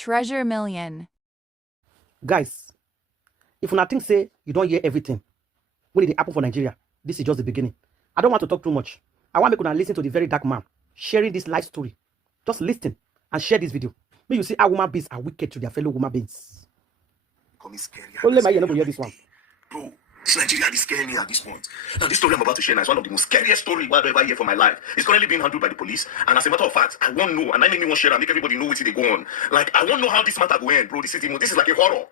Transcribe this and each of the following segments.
Treasure Million. Guys, if una think say you don't hear everything, when it happen for Nigeria, this is just the beginning. I don't want to talk too much. I want to make una listen to the very dark man sharing this life story. Just listen and share this video. May you see how woman beings are wicked to their fellow woman beings. Only my not hear this one. Bro, this Nigeria is scaring me at this point. Now, this story I'm about to share now is one of the most scariest stories I've ever heard for my life. It's currently being handled by the police, and as a matter of fact, I won't know, and I make me want to share and make everybody know what they go on. Like, I won't know how this matter go end, bro. This is like a horror.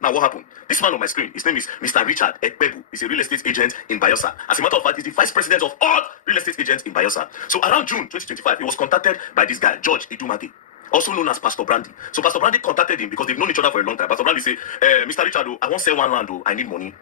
Now, what happened? This man on my screen, his name is Mr. Richard Ekpebu. He's a real estate agent in Bayelsa. As a matter of fact, he's the vice president of all real estate agents in Bayelsa. So around June 2025, he was contacted by this guy, George Idumake, also known as Pastor Brandy. So Pastor Brandy contacted him because they've known each other for a long time. Pastor Brandy said, Mr. Richard, I won't sell one land, I need money.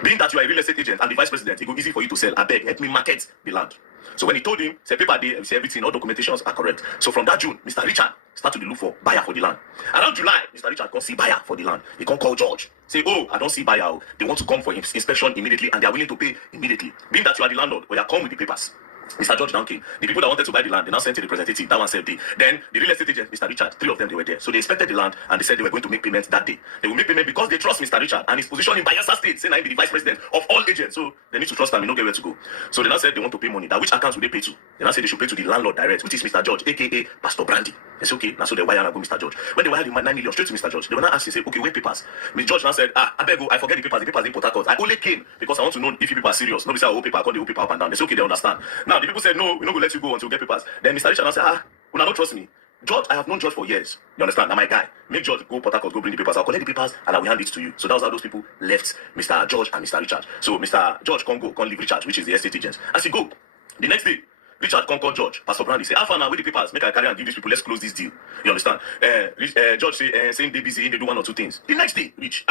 Being that you are a real estate agent and the vice president, it go easy for you to sell. I beg, help me market the land. So when he told him, say paper day, say everything, all documentations are correct. So from that June, Mr. Richard started to look for buyer for the land. Around July, Mr. Richard can't see buyer for the land. He can't call George. Say, oh, I don't see buyer. They want to come for inspection immediately and they are willing to pay immediately. Being that you are the landlord, well, you come with the papers. Mr. George Duncan, the people that wanted to buy the land, they now sent a representative. That one said they. Then the real estate agent, Mr. Richard, 3 of them, they were there. So they inspected the land and they said they were going to make payments that day. They will make payment because they trust Mr. Richard and his position in Bayelsa State, saying I be the vice president of all agents. So they need to trust him, you know, get where to go. So they now said they want to pay money. That which accounts will they pay to? They now said they should pay to the landlord direct, which is Mr. George, aka Pastor Brandy. They said, okay, now so they wire and go Mr. George. When they wired the 9 million straight to Mr. George, they were now asking, say, okay, where papers? Mr. George now said, I beg you, I forget the papers in Port Harcourt. I only came because I want to know if you people are serious. Nobody said, oh, paper, I call the paper up and down. They said, okay, they understand. Now the people said, no, we're not going to let you go until you get papers. Then Mr. Richard now said, you don't trust me. George, I have known George for years. You understand? Now my guy. Make George go Port Harcourt, go bring the papers. I'll collect the papers and I will hand it to you. So that was how those people left Mr. George and Mr. Richard. So Mr. George can't go, can't leave Richard, which is the estate agent. As he go, the next day, Richard can't call George. Pastor Brandy say, Alpha now with the papers, make I carry and give these people, let's close this deal. You understand? George say, saying they busy, they do 1 or 2 things. The next day, Richard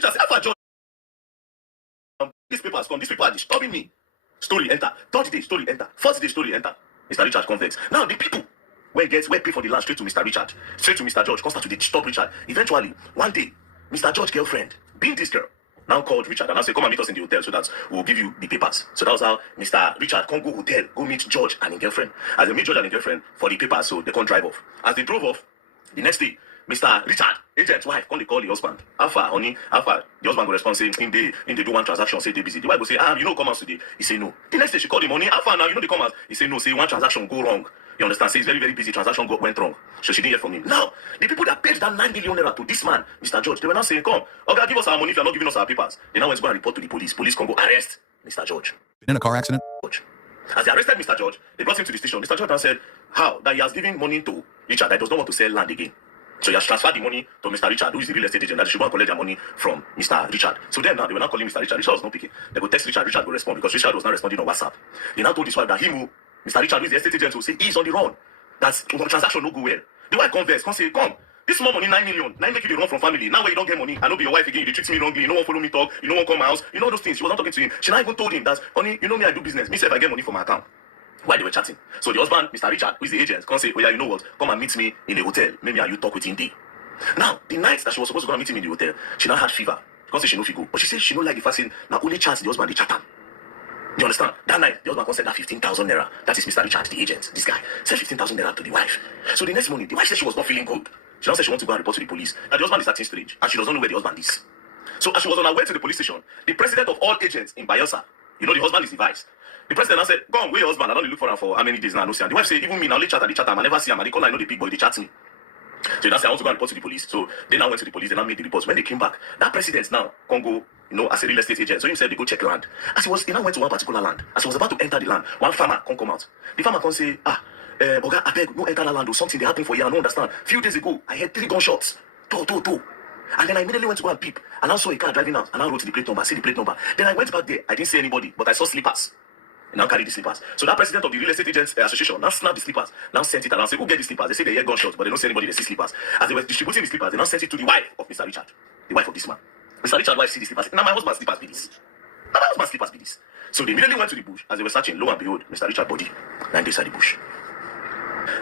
say, Alpha George, these papers come, these people are disturbing me. Story enter. 3rd day, story enter. 4th day, story enter. Mr. Richard convex. Now the people where pay for the land straight to Mr. Richard, straight to Mr. George, constant to disturb Richard. Eventually, one day, Mr. George's girlfriend, being this girl, now called Richard and I say, come and meet us in the hotel so that we'll give you the papers. So that was how Mr. Richard can't go hotel, go meet George and his girlfriend. As they meet George and his girlfriend for the papers, so they can't drive off. As they drove off, the next day, Mr. Richard, agent's wife, can't they call the husband? Alpha, honey, Alpha, the husband will respond saying, they do one transaction, say they busy. The wife will say, you know, come out today. He say no. The next day she called him, honey, Alpha, now you know they come out. He say no, say one transaction go wrong. You understand? Say it's very, very busy. Transaction went wrong. So she didn't hear from him. Now, the people that paid that 9 million naira to this man, Mr. George, they were now saying, come, okay, give us our money if you're not giving us our papers. They now went to go and report to the police. Police can go arrest Mr. George. In a car accident? As they arrested Mr. George, they brought him to the station. Mr. George now said, how? That he has given money to Richard that does not want to sell land again. So he has transferred the money to Mr. Richard, who is the real estate agent, that they should go and collect their money from Mr. Richard. So then now, they were now calling Mr. Richard. Richard was not picking. They go text Richard, Richard will respond because Richard was not responding on WhatsApp. They now told his wife that Mr. Richard, who is the estate agent, will say he's on the run. That's transaction no go well. The wife converse, can't say, come, this small money, 9 million, 9 make you run from family. Now when you don't get money, I know be your wife again, you treat me wrongly, you don't want to follow me talk, you don't want to come my house, you know those things. She was not talking to him. She now even told him that, honey, you know me, I do business. Me say if I get money from my account. Why they were chatting. So the husband, Mr. Richard, who is the agent, can't say, oh yeah, you know what, come and meet me in a hotel. Maybe you talk with him day. Now, the night that she was supposed to go and meet him in the hotel, she now had fever. Can't say she no fit go. But she said she don't like the fact saying, now only chance the husband, they chat him. You understand? That night, the husband said that 15,000 naira. That is Mr. Richard, the agent. This guy said 15,000 naira to the wife. So the next morning, the wife said she was not feeling good. She now said she wants to go and report to the police. That the husband is acting strange, and she doesn't know where the husband is. So as she was on her way to the police station, the president of all agents in Bayelsa, you know the husband is the vice. The president now said, go on, where your husband? I don't look for him for how many days now. No see. And the wife said, even me now, let's chat and the chat. I never see him. And they call I know the big boy, they chat me. So they now said, I want to go and report to the police. So they now went to the police, they now made the reports. When they came back, that president now can go, you know, as a real estate agent. So he said they go check land. He now went to one particular land. As he was about to enter the land, one farmer can come out. The farmer can say, Oga, I beg, no enter the land or something they happened for you. I don't understand. Few days ago, I heard 3 gunshots. Two. And then I immediately went to go and peep. And I saw a car driving out. And I wrote the plate number, see the plate number. Then I went back there. I didn't see anybody, but I saw slippers. And now carry the slippers. So that president of the real estate agents association now snapped the slippers. Now sent it and said, who get the slippers? They say they hear gunshots, but they don't see anybody, they see slippers. As they were distributing the slippers, they now sent it to the wife of Mr. Richard. The wife of this man. Mr. Richard's wife see the slippers. Now my husband's slippers be this. Now my husband's slippers be this. So they immediately went to the bush. As they were searching, lo and behold, Mr. Richard's body 9 days at the bush.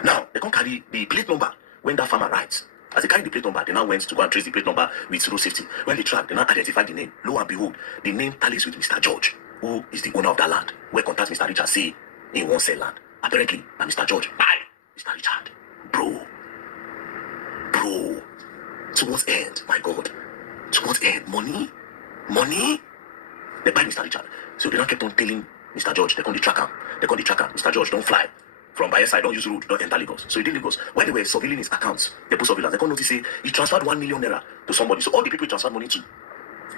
Now, they can't carry the plate number when that farmer writes. As they carry the plate number, they now went to go and trace the plate number with road safety. When they track, they now identify the name. Lo and behold, the name tallies with Mr. George, who is the owner of that land. Where contact Mr. Richard say he won't sell land. Apparently, by Mr. George. Mr. Richard. Bro. Bro, to what end? My God. To what end? Money? Money? They buy Mr. Richard. So they don't keep on telling Mr. George, they're going to track him. They're going to track him. Mr. George, don't fly. From Bayelsa, don't use road, don't enter Lagos. So he did Lagos. While they were surveilling his accounts, they put surveillance. They can't notice, say, he transferred 1 million naira to somebody. So all the people he transferred money to,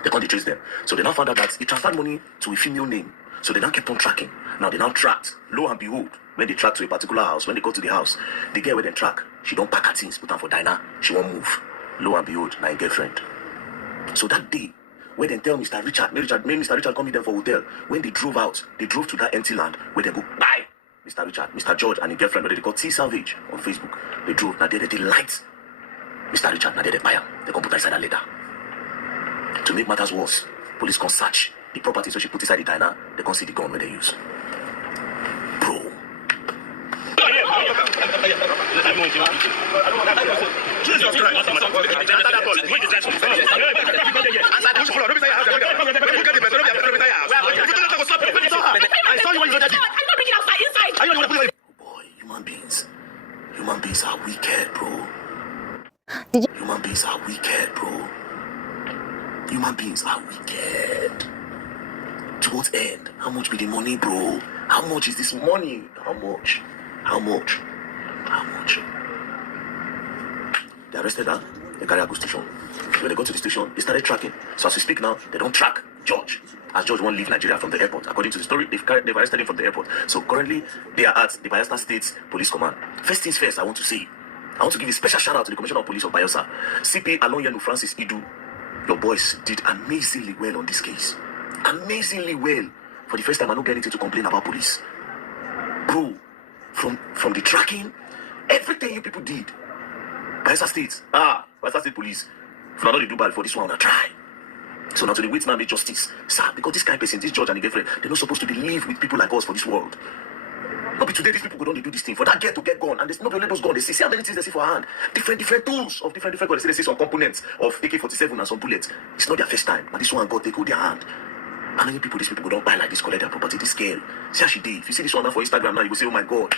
they can't trace them. So they now found out that he transferred money to a female name. So they now kept on tracking. Now they now tracked. Lo and behold, when they track to a particular house, when they go to the house, the girl where they track, she don't pack her things, put her for diner. She won't move. Lo and behold, my girlfriend. So that day, when they tell Mr. Richard, Mr. Richard come meet them for hotel. When they drove out, they drove to that empty land where they go, bye. Mr. Richard, Mr. George, and his girlfriend, where they call T Salvage on Facebook. They drove, now they light. Mr. Richard, now they buy him. They come put inside that letter. To make matters worse, police can search the property, so she put inside the diner. They can't see the gun where they use. Bro. Jesus Christ. I saw you when you were there. I'm not bringing outside, inside. Are you going to put it? Boy, human beings are wicked, bro. Human beings are wicked, bro. Human beings are wicked. To what end? How much be the money, bro? How much is this money? How much? How much? How much? They arrested her. They carry her to station. When they got to the station, they started tracking. So as we speak now, they don't track George. As George won't leave Nigeria from the airport. According to the story, they've arrested him from the airport. So currently, they are at the Bayelsa State Police Command. First things first, I want to give a special shout out to the Commissioner of Police of Bayelsa, CP Alonyenu Francis Idu. Your boys did amazingly well on this case. Amazingly well. For the first time, I don't get anything to complain about police. Bro, from the tracking, everything you people did. Bayelsa State Police. If not, they do bad for this one, I try. So now to the wait now, make justice. Sir, because this kind of person, this George and the girlfriend, they're not supposed to be live with people like us for this world. Not be today, these people go down, they do this thing. For that girl to get gone, and there's not only those gone, they see how many things they see for her hand. Different tools of different guns. They see some components of AK-47 and some bullets. It's not their first time. But this one God, they go their hand. How many people these people go down buy like this, collect their property, this girl? See how she did. If you see this one now for Instagram now, you will say, oh my God.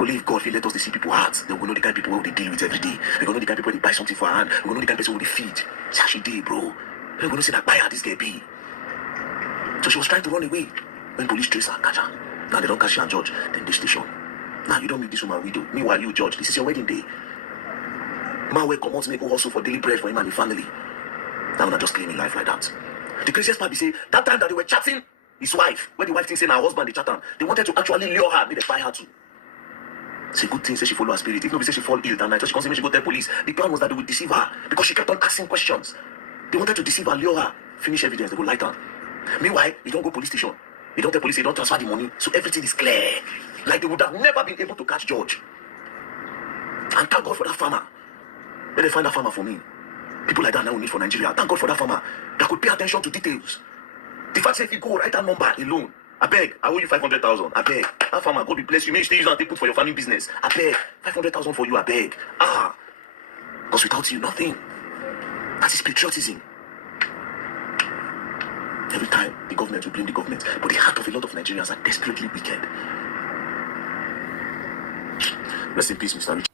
Only if God will let us to see people hearts, they will know the kind of people who they deal with every day. We will know the kind of people who they buy something for her hand. We will know the kind of person who they feed. See how she did, bro. We're going to say that buy her this girl be. So she was trying to run away when police trace her, catch her. Now they don't catch her and George, then they station. Now you don't meet this woman widow. Meanwhile, you George, this is your wedding day. Man will come out to make hustle for daily bread for him and his family. Now we're not just claiming life like that. The craziest part be say that time that they were chatting his wife, when the wife thinks saying her husband they chat her, they wanted to actually lure her, make they buy her too. It's a good thing, say she follow her spirit. If nobody say she fall ill that night, so she comes in, she go tell police. The plan was that they would deceive her because she kept on asking questions. They wanted to deceive her, lure her, finish evidence, they go light her. Meanwhile, you don't go police station. You don't tell police, you don't transfer the money, so everything is clear. Like they would have never been able to catch George. And thank God for that farmer. When they find that farmer for me, people like that now we need for Nigeria. Thank God for that farmer that could pay attention to details. The fact that if you go write that number alone, I beg, I owe you 500,000. I beg. That farmer, God will bless you. May you stay use and take put for your family business. I beg. 500,000 for you, I beg. Because without you, nothing. That is patriotism. Every time, the government will blame the government. But the heart of a lot of Nigerians are desperately wicked. Rest in peace, Mr. Richard.